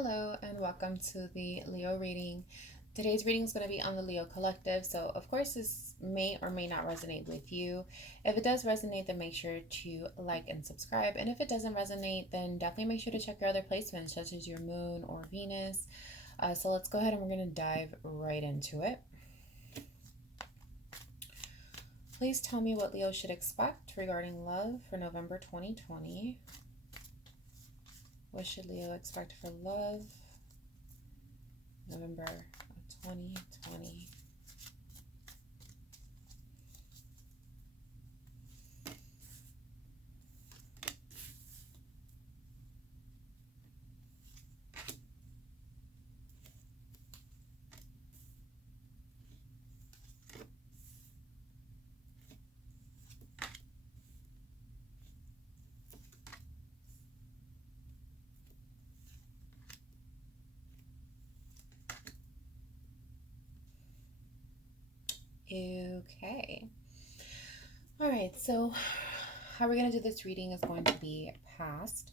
Hello and welcome to the Leo reading. Today's reading is going to be on the Leo collective, so of course this may or may not resonate with you. If it does resonate, then make sure to like and subscribe, and if it doesn't resonate, then definitely make sure to check your other placements such as your moon or Venus. So let's go ahead and we're going to dive right into it. Please tell me what Leo should expect regarding love for November 2020. What should Leo expect for love November 2020? Okay. All right, so how we're going to do this reading is going to be past,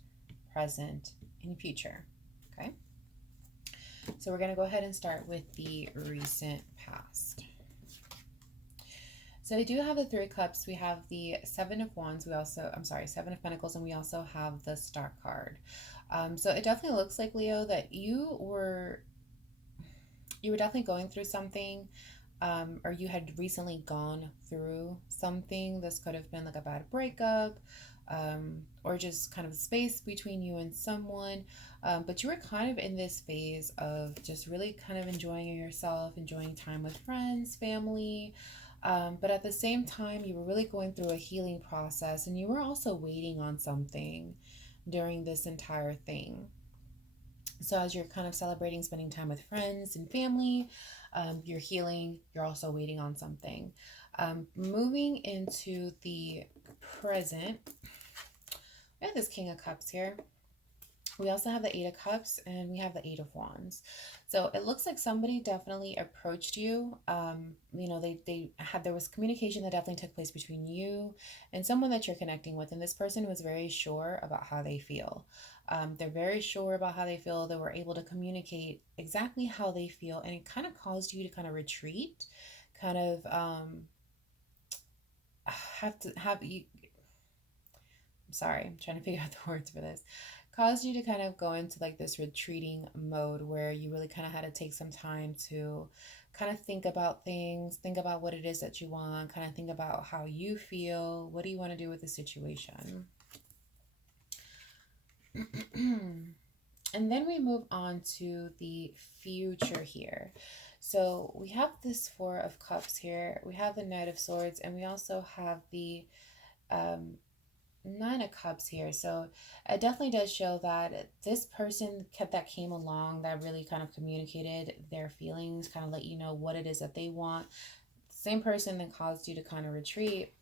present, and future. Okay. So we're going to go ahead and start with the recent past. So we do have the Three Cups. We have the Seven of Wands. Seven of Pentacles, and we also have the Star card. So it definitely looks like, Leo, that you were definitely going through something. Or you had recently gone through something. This could have been like a bad breakup, or just kind of space between you and someone. But you were kind of in this phase of just really kind of enjoying yourself, enjoying time with friends, family. But at the same time, you were really going through a healing process, and you were also waiting on something during this entire thing. So as you're kind of celebrating, spending time with friends and family, you're healing, you're also waiting on something. Moving into the present, we have this King of Cups here. We also have the Eight of Cups, and we have the Eight of Wands. So it looks like somebody definitely approached you. There was communication that definitely took place between you and someone that you're connecting with. And this person was very sure about how they feel. They're very sure about how they feel. They were able to communicate exactly how they feel. And it kind of caused you to kind of retreat, kind of have you. I'm sorry, I'm trying to figure out the words for this. Caused you to kind of go into like this retreating mode where you really kind of had to take some time to kind of think about things, think about what it is that you want, kind of think about how you feel. What do you want to do with the situation? And then we move on to the future here. So we have this Four of Cups here. We have the Knight of Swords, and we also have the Nine of Cups here. So it definitely does show that this person that came along that really kind of communicated their feelings, kind of let you know what it is that they want. Same person that caused you to kind of retreat.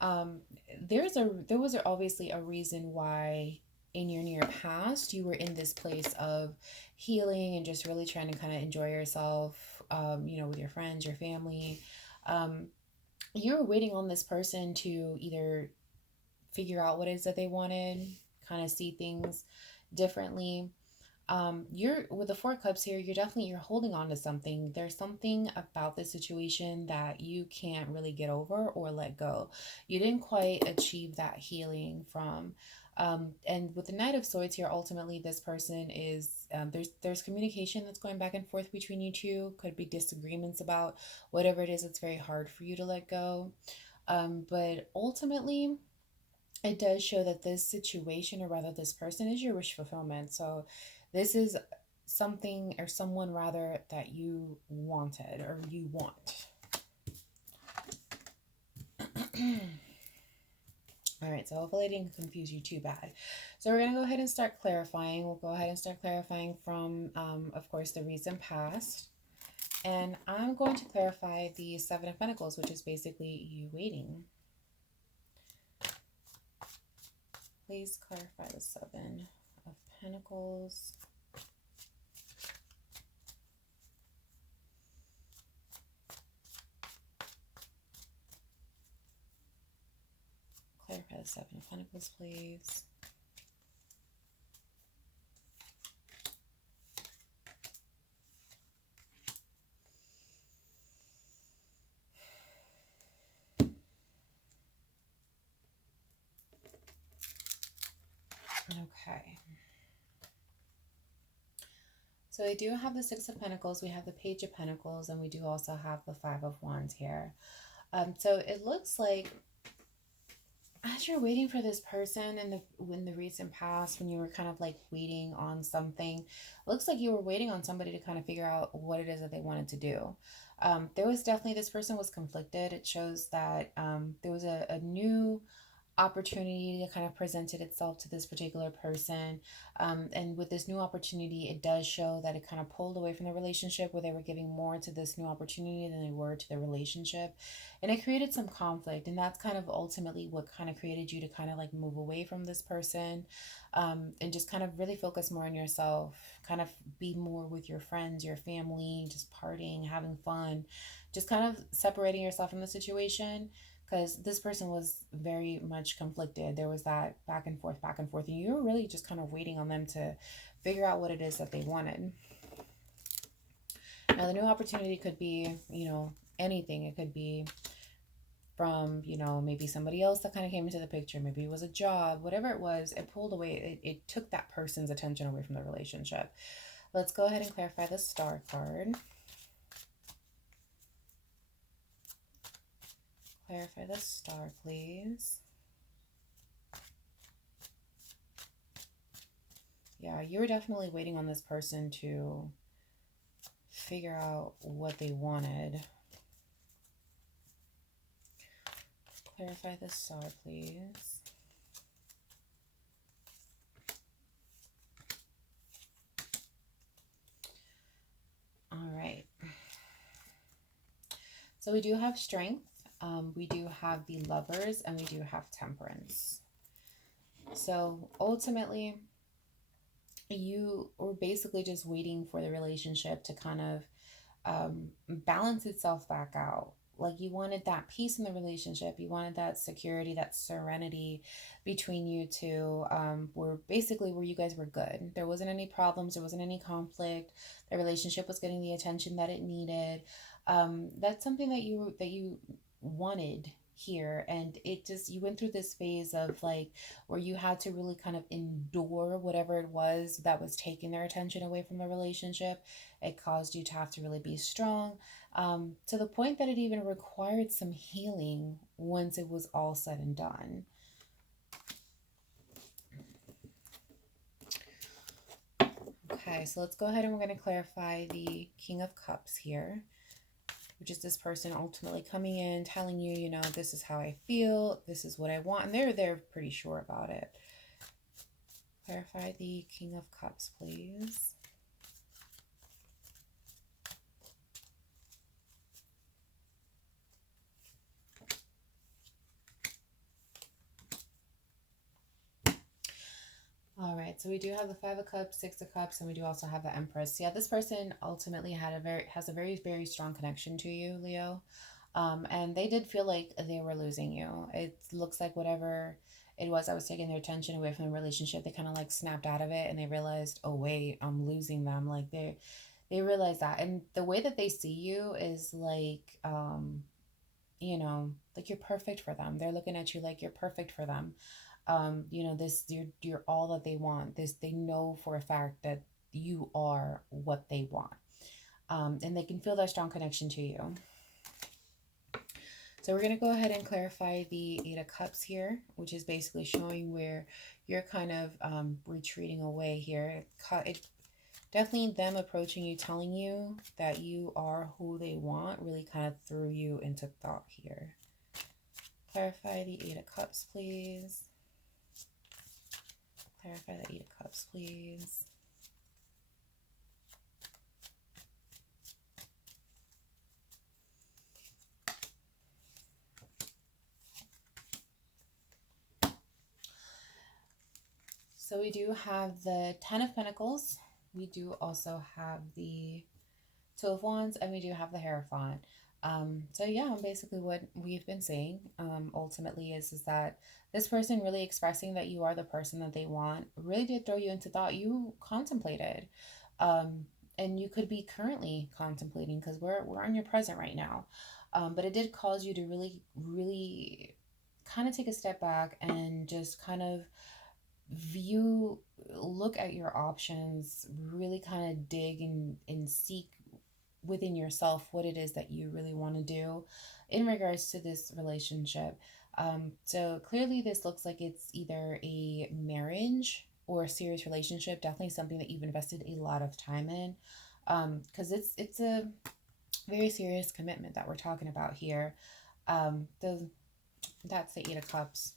There was obviously a reason why in your near past you were in this place of healing and just really trying to kind of enjoy yourself, with your friends, your family. You were waiting on this person to either figure out what it is that they wanted, kind of see things differently. You're with the Four Cups here, you're holding on to something. There's something about the situation that you can't really get over or let go. You didn't quite achieve that healing from. And with the Knight of Swords here, ultimately this person is there's communication that's going back and forth between you two. Could be disagreements about whatever it is that's very hard for you to let go. But ultimately, it does show that this situation, or rather this person, is your wish fulfillment. So this is something or someone rather that you wanted or you want. All right, so hopefully I didn't confuse you too bad. So we're going to go ahead and start clarifying. We'll go ahead and start clarifying from, of course, the recent past. And I'm going to clarify the Seven of Pentacles, which is basically you waiting. Please clarify the Seven of Pentacles. Clarify the Seven of Pentacles, please. Okay. So we do have the Six of Pentacles, we have the Page of Pentacles, and we do also have the Five of Wands here. So it looks like as you're waiting for this person in the recent past, when you were kind of like waiting on something, it looks like you were waiting on somebody to kind of figure out what it is that they wanted to do. There was definitely, this person was conflicted. It shows that there was a new opportunity that kind of presented itself to this particular person. And with this new opportunity, it does show that it kind of pulled away from the relationship, where they were giving more to this new opportunity than they were to the relationship. And it created some conflict. And that's kind of ultimately what kind of created you to kind of like move away from this person, and just kind of really focus more on yourself, kind of be more with your friends, your family, just partying, having fun, just kind of separating yourself from the situation, because this person was very much conflicted. There was that back and forth, and you were really just kind of waiting on them to figure out what it is that they wanted. Now, the new opportunity could be, anything. It could be from, maybe somebody else that kind of came into the picture. Maybe it was a job, whatever it was, it pulled away. It took that person's attention away from the relationship. Let's go ahead and clarify the Star card. Clarify the Star, please. Yeah, you were definitely waiting on this person to figure out what they wanted. Clarify the Star, please. All right. So we do have Strength. We do have the Lovers, and we do have Temperance. So ultimately, you were basically just waiting for the relationship to kind of balance itself back out. Like, you wanted that peace in the relationship, you wanted that security, that serenity between you two, where you guys were good. There wasn't any problems, there wasn't any conflict. The relationship was getting the attention that it needed. That's something that you wanted here, and it just, you went through this phase of like where you had to really kind of endure whatever it was that was taking their attention away from the relationship. It caused you to have to really be strong, to the point that it even required some healing once it was all said and done. Okay, so let's go ahead and we're going to clarify the King of Cups here, which is this person ultimately coming in, telling you, this is how I feel, this is what I want, and they're pretty sure about it. Clarify the King of Cups, please. All right, so we do have the Five of Cups, Six of Cups, and we do also have the Empress. Yeah, this person ultimately has a very, very strong connection to you, Leo. And they did feel like they were losing you. It looks like whatever it was that was taking their attention away from the relationship, they kind of like snapped out of it, and they realized, oh wait, I'm losing them. Like they realize that, and the way that they see you is like, like you're perfect for them. They're looking at you like you're perfect for them. This, you're all that they want. This, they know for a fact that you are what they want. And they can feel that strong connection to you. So we're going to go ahead and clarify the Eight of Cups here, which is basically showing where you're kind of retreating away here. It definitely, them approaching you, telling you that you are who they want, really kind of threw you into thought here. Clarify the Eight of Cups, please. Clarify the Eight of Cups, please. So we do have the Ten of Pentacles. We do also have the Two of Wands, and we do have the Hierophant. So yeah, basically what we've been saying ultimately is that this person really expressing that you are the person that they want really did throw you into thought. You contemplated, and you could be currently contemplating, because we're on your present right now. But it did cause you to really, really kind of take a step back and just kind of view, look at your options, really kind of dig and seek within yourself what it is that you really want to do in regards to this relationship. So clearly, this looks like it's either a marriage or a serious relationship. Definitely something that you've invested a lot of time in, because it's a very serious commitment that we're talking about here. The That's the Eight of Cups.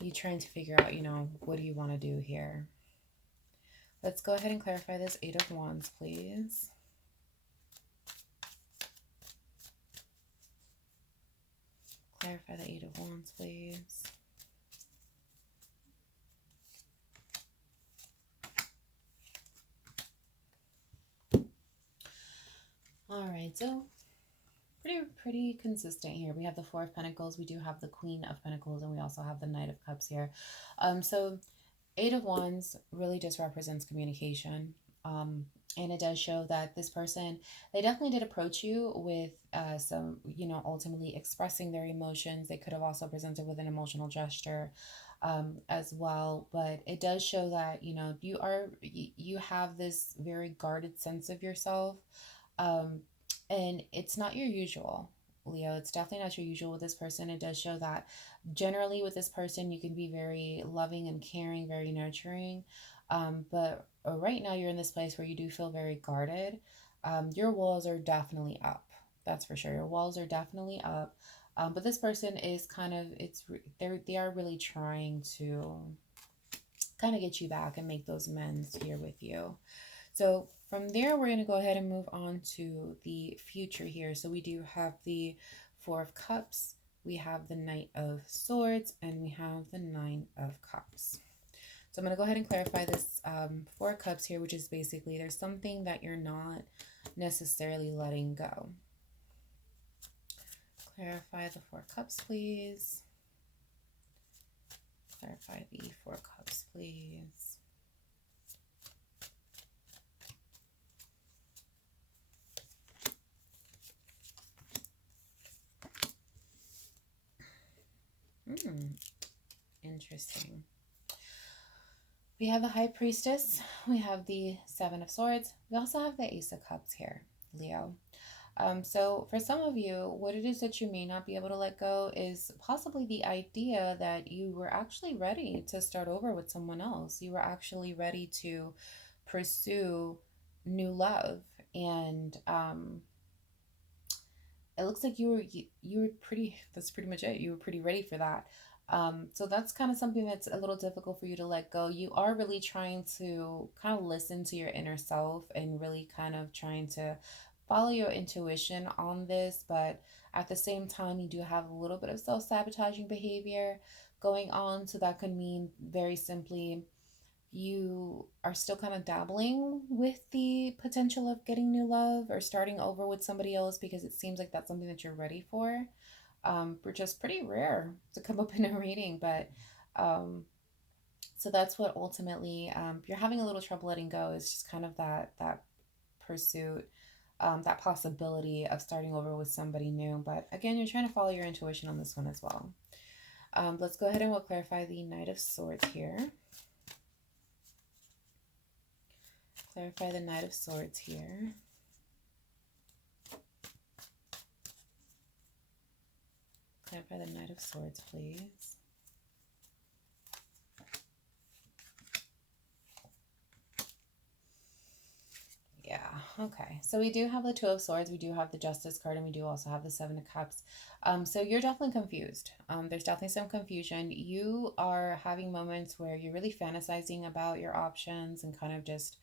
You trying to figure out, what do you want to do here? Let's go ahead and clarify this Eight of Wands, please. Clarify the Eight of Wands, please. All right, so pretty consistent here. We have the Four of Pentacles, we do have the Queen of Pentacles, and we also have the Knight of Cups here. So Eight of Wands really just represents communication. And it does show that this person, they definitely did approach you with some, ultimately expressing their emotions. They could have also presented with an emotional gesture as well. But it does show that, you have this very guarded sense of yourself. Um, and it's not your usual, Leo. It's definitely not your usual with this person. It does show that generally with this person, you can be very loving and caring, very nurturing. But right now, you're in this place where you do feel very guarded. Your walls are definitely up. That's for sure. Your walls are definitely up. But this person is kind of, they are really trying to kind of get you back and make those amends here with you. So from there, we're going to go ahead and move on to the future here. So we do have the Four of Cups, we have the Knight of Swords, and we have the Nine of Cups. So I'm going to go ahead and clarify this Four of Cups here, which is basically there's something that you're not necessarily letting go. Clarify the Four of Cups, please. Clarify the Four of Cups, please. Interesting. We have the High Priestess. We have the Seven of Swords. We also have the Ace of Cups here, Leo. So for some of you, what it is that you may not be able to let go is possibly the idea that you were actually ready to start over with someone else. You were actually ready to pursue new love. And it looks like you were pretty, that's pretty much it. You were pretty ready for that. So that's kind of something that's a little difficult for you to let go. You are really trying to kind of listen to your inner self and really kind of trying to follow your intuition on this, but at the same time, you do have a little bit of self-sabotaging behavior going on. So that could mean very simply you are still kind of dabbling with the potential of getting new love or starting over with somebody else because it seems like that's something that you're ready for, which is pretty rare to come up in a reading. But so that's what ultimately you're having a little trouble letting go, is just kind of that pursuit, that possibility of starting over with somebody new. But again, you're trying to follow your intuition on this one as well. Let's go ahead and we'll clarify the Knight of Swords here. Clarify the Knight of Swords here. Clarify the Knight of Swords, please. Yeah, okay. So we do have the Two of Swords, we do have the Justice card, and we do also have the Seven of Cups. So you're definitely confused. There's definitely some confusion. You are having moments where you're really fantasizing about your options and kind of just,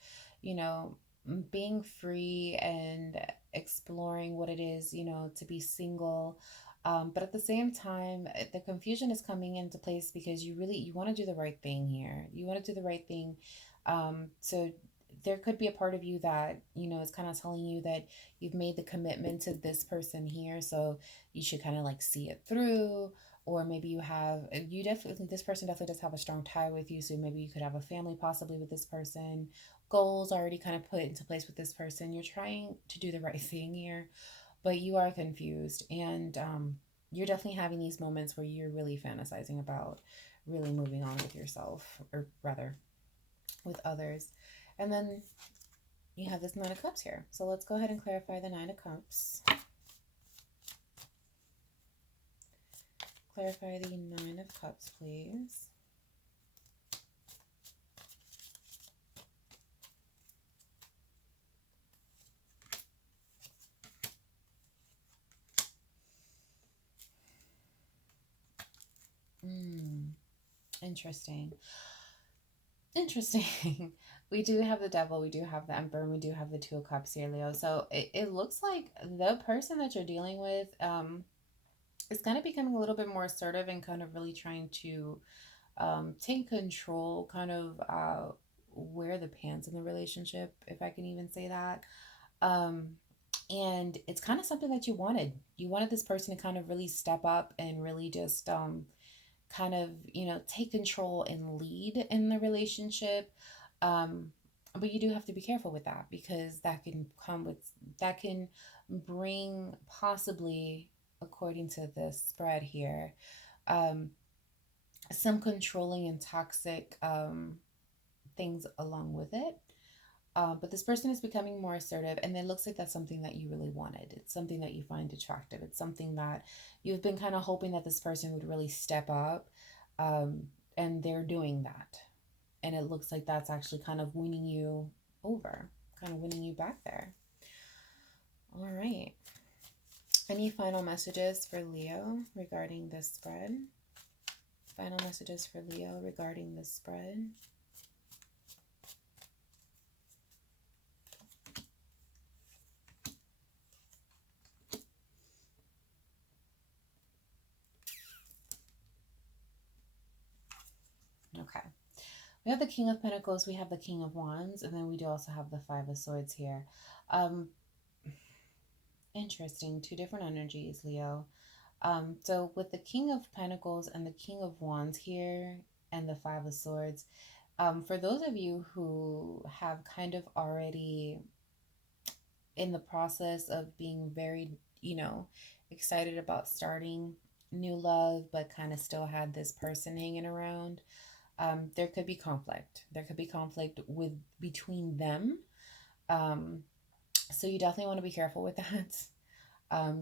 being free and exploring what it is, to be single. But at the same time, the confusion is coming into place because you want to do the right thing here. You want to do the right thing. So there could be a part of you that, is kind of telling you that you've made the commitment to this person here. So you should kind of like see it through. Or maybe this person definitely does have a strong tie with you. So maybe you could have a family possibly with this person, goals already kind of put into place with this person. You're trying to do the right thing here, but you are confused. And you're definitely having these moments where you're really fantasizing about really moving on with yourself, or rather with others. And then you have this Nine of Cups here. So let's go ahead and clarify the Nine of Cups. Clarify the Nine of Cups, please. Interesting. Interesting. We do have the Devil, we do have the Emperor, and we do have the Two of Cups here, Leo. So it looks like the person that you're dealing with is kind of becoming a little bit more assertive and kind of really trying to take control, kind of wear the pants in the relationship, if I can even say that. Um, and it's kind of something that you wanted. You wanted this person to kind of really step up and really just kind of, take control and lead in the relationship. Um, but you do have to be careful with that, because that can bring, possibly, according to this spread here, um, some controlling and toxic things along with it. But this person is becoming more assertive, and it looks like that's something that you really wanted. It's something that you find attractive. It's something that you've been kind of hoping that this person would really step up, um, and they're doing that. And it looks like that's actually kind of winning you over, kind of winning you back there. All right. Any final messages for Leo regarding this spread? Final messages for Leo regarding this spread? Okay. We have the King of Pentacles, we have the King of Wands, and then we do also have the Five of Swords here. Interesting. Two different energies, Leo. So with the King of Pentacles and the King of Wands here and the Five of Swords, for those of you who have kind of already in the process of being very, excited about starting new love, but kind of still had this person hanging around, there could be conflict. There could be conflict with between them. Um, so you definitely want to be careful with that.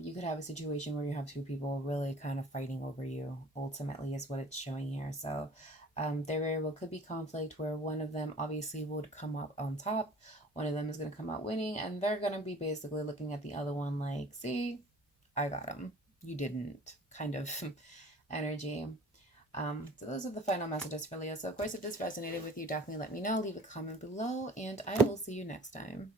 You could have a situation where you have two people really kind of fighting over you, ultimately, is what it's showing here. So there very well could be conflict where one of them obviously would come up on top, one of them is going to come out winning, and they're going to be basically looking at the other one like, see, I got him, you didn't, kind of energy. So those are the final messages for Leo. So of course, if this resonated with you, definitely let me know. Leave a comment below, and I will see you next time.